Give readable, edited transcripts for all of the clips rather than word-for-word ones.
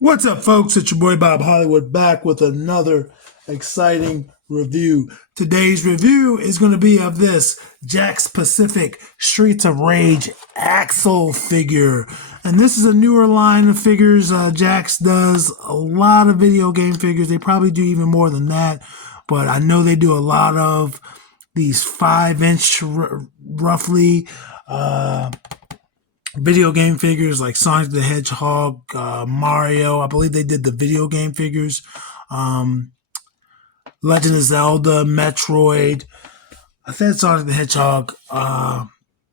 What's up, folks? It's your boy Bob Hollywood back with another exciting review. Today's review is going to be of this JAKKS Pacific Streets of Rage Axel figure. And this is a newer line of figures. JAKKS does a lot of video game figures. They probably do even more than that. But I know they do a lot of these 5-inch roughly video game figures like Sonic the Hedgehog, Mario. I believe they did the video game figures. Legend of Zelda, Metroid. I said Sonic the Hedgehog.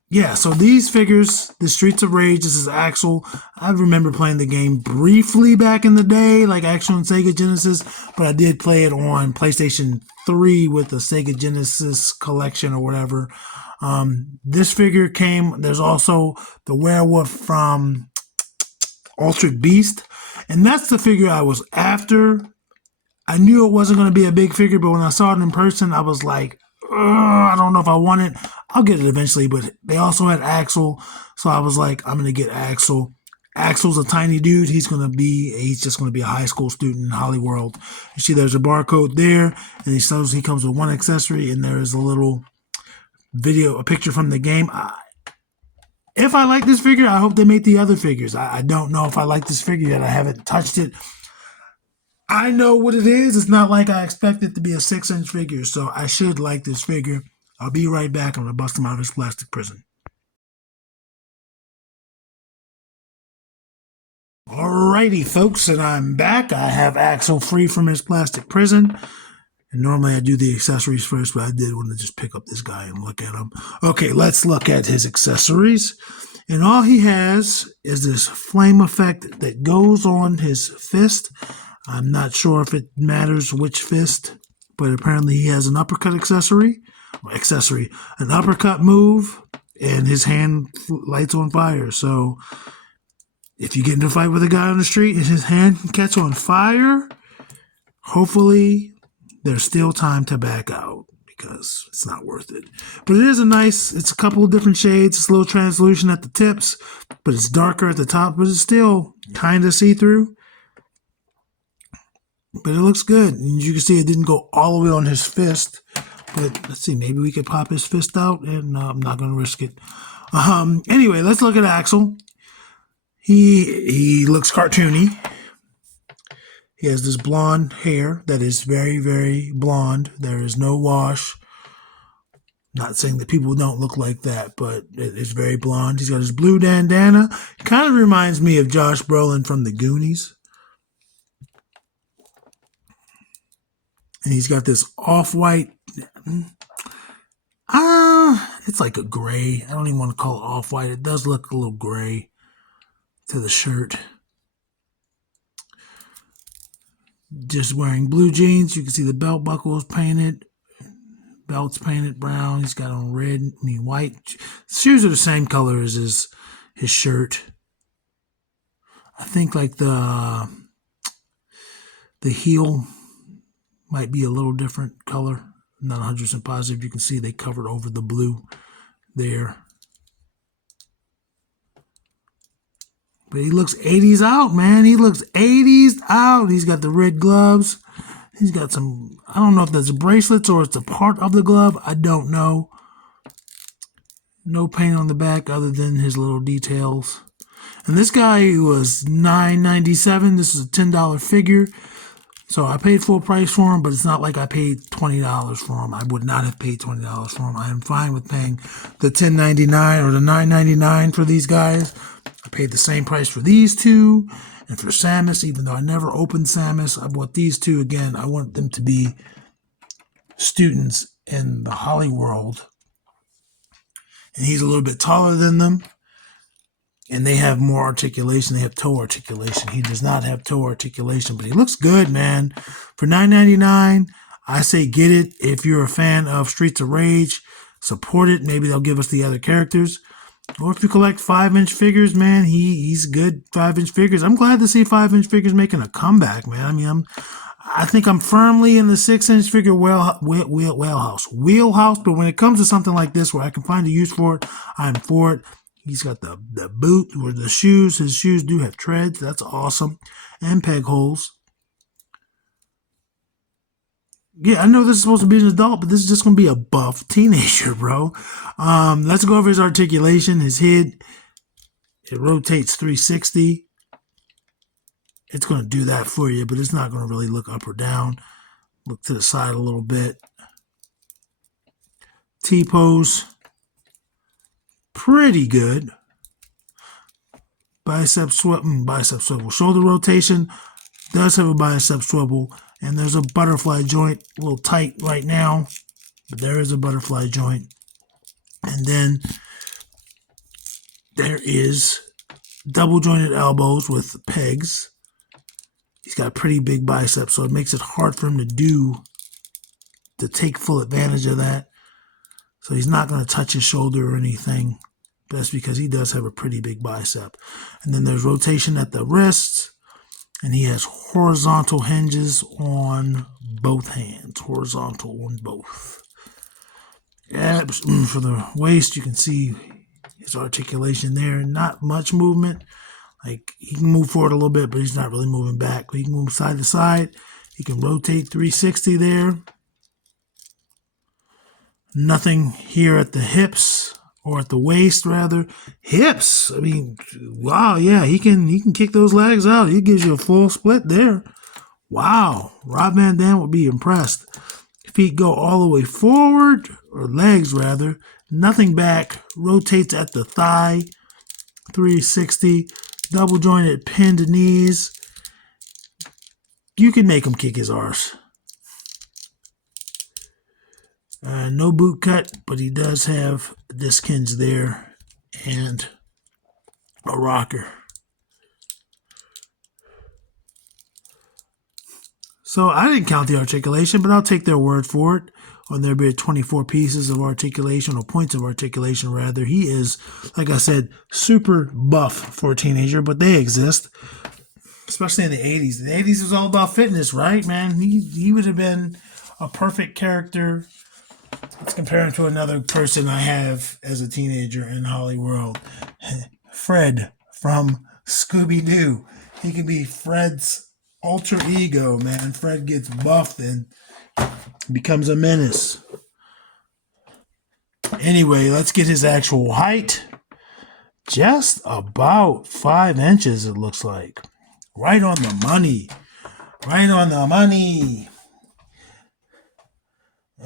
Yeah, so these figures, the Streets of Rage, this is Axel. I remember playing the game briefly back in the day, like Axel on Sega Genesis, but I did play it on PlayStation 3 with the Sega Genesis collection or whatever. This figure came, there's also the werewolf from Altered Beast, and that's the figure I was after. I knew it wasn't going to be a big figure, but when I saw it in person, I was like, I don't know if I want it. I'll get it eventually, but they also had Axel, so I was like, I'm going to get Axel. Axel's a tiny dude. He's just going to be a high school student in Hollyworld. You see there's a barcode there, and he says he comes with one accessory, and there is a little a picture from the game. If I like this figure, I hope they make the other figures. I don't know if I like this figure yet. I haven't touched it. I know what it is. It's not like I expect it to be a 6-inch figure, so I should like this figure. I'll be right back. I'm going to bust him out of his plastic prison. Alrighty, folks, and I'm back. I have Axel free from his plastic prison. And normally I do the accessories first, but I did want to just pick up this guy and look at him. Okay, let's look at his accessories. And all he has is this flame effect that goes on his fist. I'm not sure if it matters which fist, but apparently he has an uppercut an uppercut move, and his hand lights on fire. So if you get into a fight with a guy on the street and his hand catch on fire, hopefully there's still time to back out because it's not worth it. But it is it's a couple of different shades. It's a little translucent at the tips, but it's darker at the top, but it's still kind of see-through. But it looks good. And you can see it didn't go all the way on his fist. But let's see, maybe we could pop his fist out, and I'm not going to risk it. Anyway, let's look at Axel. He looks cartoony. He has this blonde hair that is very, very blonde. There is no wash. Not saying that people don't look like that, but it is very blonde. He's got his blue bandana. Kind of reminds me of Josh Brolin from the Goonies. And he's got this off-white, it's like a gray. I don't even want to call it off-white. It does look a little gray to the shirt. Just wearing blue jeans. You can see the belt buckle is painted. Belt's painted brown. He's got on white. Shoes are the same color as his shirt. I think like the heel might be a little different color. I'm not 100% positive. You can see they covered over the blue there. But he looks 80s out, man. He looks 80s out. He's got the red gloves. He's got some, I don't know if that's bracelets or it's a part of the glove. I don't know. No paint on the back other than his little details. And this guy was $9.97. This is a $10 figure. So I paid full price for him, but it's not like I paid $20 for him. I would not have paid $20 for him. I am fine with paying the $10.99 or the $9.99 for these guys. I paid the same price for these two. And for Samus, even though I never opened Samus, I bought these two. Again, I want them to be students in the Hollyworld. And he's a little bit taller than them. And they have more articulation. They have toe articulation. He does not have toe articulation, but he looks good, man. For $9.99, I say get it. If you're a fan of Streets of Rage, support it. Maybe they'll give us the other characters. Or if you collect 5-inch figures, man, he's good 5-inch figures. I'm glad to see 5-inch figures making a comeback, man. I mean, I think I'm firmly in the 6-inch figure wheelhouse. But when it comes to something like this where I can find a use for it, I'm for it. He's got the boot or the shoes. His shoes do have treads. That's awesome. And peg holes. Yeah, I know this is supposed to be an adult, but this is just going to be a buff teenager, bro. Let's go over his articulation. His head, it rotates 360. It's going to do that for you, but it's not going to really look up or down. Look to the side a little bit. T-pose, pretty good. Bicep swivel. Shoulder rotation does have a bicep swivel. And there's a butterfly joint, a little tight right now, but there is a butterfly joint. And then there is double jointed elbows with pegs. He's got pretty big biceps, so it makes it hard for him to take full advantage of that. So he's not going to touch his shoulder or anything. But that's because he does have a pretty big bicep. And then there's rotation at the wrists. And he has horizontal hinges on both hands. Horizontal on both. Abs for the waist, you can see his articulation there. Not much movement. Like, he can move forward a little bit, but he's not really moving back. He can move side to side. He can rotate 360 there. Nothing here at the hips. Or at the waist, rather. Hips. I mean, wow, yeah, he can kick those legs out. He gives you a full split there. Wow. Rob Van Dam would be impressed. Feet go all the way forward, or legs, rather. Nothing back. Rotates at the thigh. 360. Double jointed pinned knees. You can make him kick his arse. No boot cut, but he does have disc hinge there and a rocker. So I didn't count the articulation, but I'll take their word for it. On there be 24 pieces of articulation, or points of articulation rather. He is, like I said, super buff for a teenager, but they exist. Especially in the 80s. The 80s was all about fitness, right, man? He would have been a perfect character. Let's compare him to another person I have as a teenager in Hollywood. Fred from Scooby-Doo. He could be Fred's alter ego, man. Fred gets buffed and becomes a menace. Anyway, let's get his actual height. Just about 5 inches, it looks like. Right on the money. Right on the money.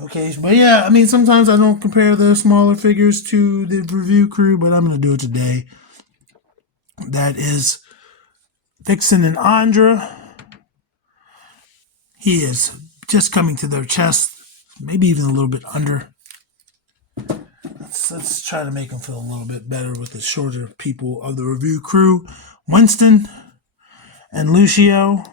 Okay, but yeah, I mean, sometimes I don't compare the smaller figures to the review crew, but I'm going to do it today. That is Vixen and Andra. He is just coming to their chest, maybe even a little bit under. Let's try to make him feel a little bit better with the shorter people of the review crew. Winston and Lucio.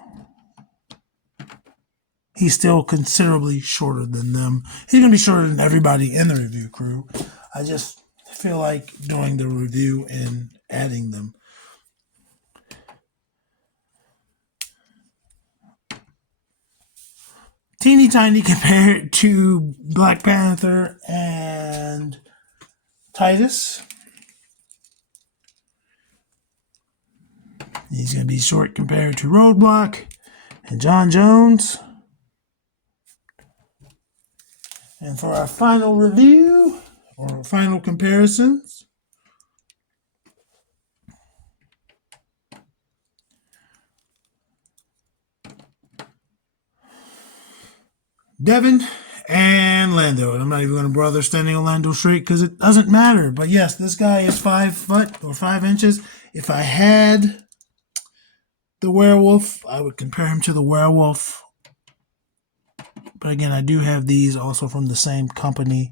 He's still considerably shorter than them. He's going to be shorter than everybody in the review crew. I just feel like doing the review and adding them. Teeny tiny compared to Black Panther and Titus. He's going to be short compared to Roadblock and John Jones. And for our final review, or final comparisons, Devin and Lando. And I'm not even going to bother standing on Lando straight because it doesn't matter. But yes, this guy is 5 foot or 5 inches. If I had the werewolf, I would compare him to the werewolf. But again, I do have these also from the same company,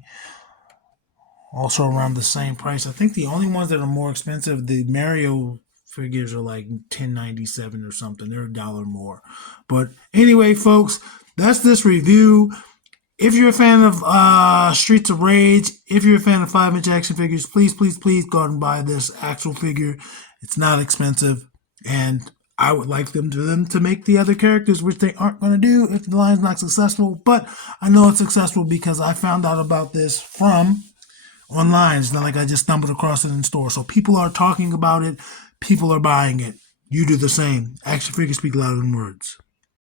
also around the same price. I think the only ones that are more expensive, the Mario figures are like $10.97 or something. They're $1 more. But anyway, folks, that's this review. If you're a fan of Streets of Rage, if you're a fan of 5-inch action figures, please go out and buy this actual figure. It's not expensive, and I would like them to make the other characters, which they aren't going to do if the line's not successful. But I know it's successful because I found out about this from online. It's not like I just stumbled across it in store. So people are talking about it. People are buying it. You do the same. Action figures speak louder than words.